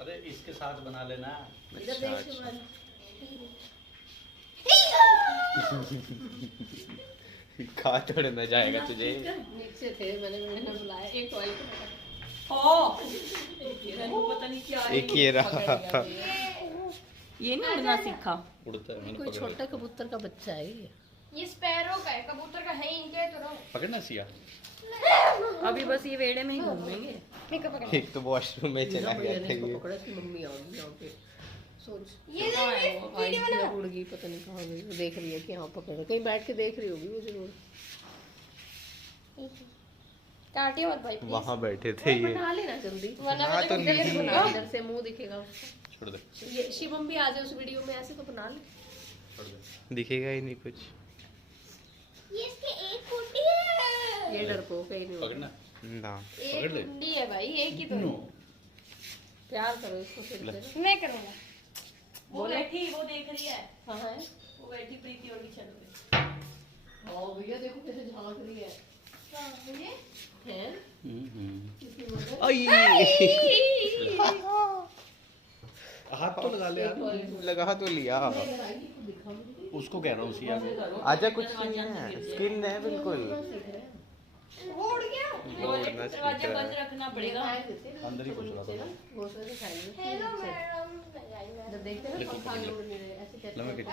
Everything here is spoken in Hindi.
अरे इसके साथ बना लेना। खा थोड़े ना जाएगा तुझे। नीचे थे मैंने बुलाया एक टॉय पता नहीं क्या एक ये रहा। ये नहीं उड़ना सीखा। उड़ता है, मैंने कोई पकड़ छोटा कबूतर का बच्चा है ये स्पैरो का है, कबूतर का है इनके तो रहो। पकड़ना सिया। अभी बस ये वेड़े में ही घूमेंगे। एक तो वॉशरूम में चला गया था ये। पकड़ा कि मम्मी आ गई यहाँ पे। सोच ये वीडियो बना। उड़ गई पता नहीं कहाँ गई। वो देख रही है कि हाँ पकड़ कहीं बैठ के देख रही होगी वो जरूर। काटिए मत भाई प्लीज। वहाँ बैठे थे ये। बना लेना जल्दी वरना हाँ, तो मुझे नहीं। बना इधर से मुंह दिखेगा उसका। छोड़ दे, ये शिवम भी आ जाए उस वीडियो में ऐसे तो बना ले। छोड़ दे। दिखेगा ही नहीं कुछ। ये इसकी एक कुंडी है। ये डर को कहीं नहीं पकड़ना। ना एक पकड़ ले। कुंडी है भाई, एक ही तो है। प्यार करो इसको फिर से। मैं करूंगा। वो बैठी वो देख रही है। हाँ है। वो बैठी प्रीति और की छत पे। हाँ भैया देखो कैसे झांक रही है। हैं? कितनी मदद। हाथ तो लगा ले यार। लगा तो लिया। उसको कह रहा हूँ सिया को। आजा कुछ नहीं है, स्किन है बिल्कुल। वो उड़ गया। वो उड़ना सीख दरवाजा रहा बंद है। रखना पड़ेगा। अंदर ही घुस रहा था। घोंसले से खाएंगे। Hello madam. जब देखते हैं ना पंखा में उड़ नहीं रहे ऐसे कहते लम्बे हैं। खींच।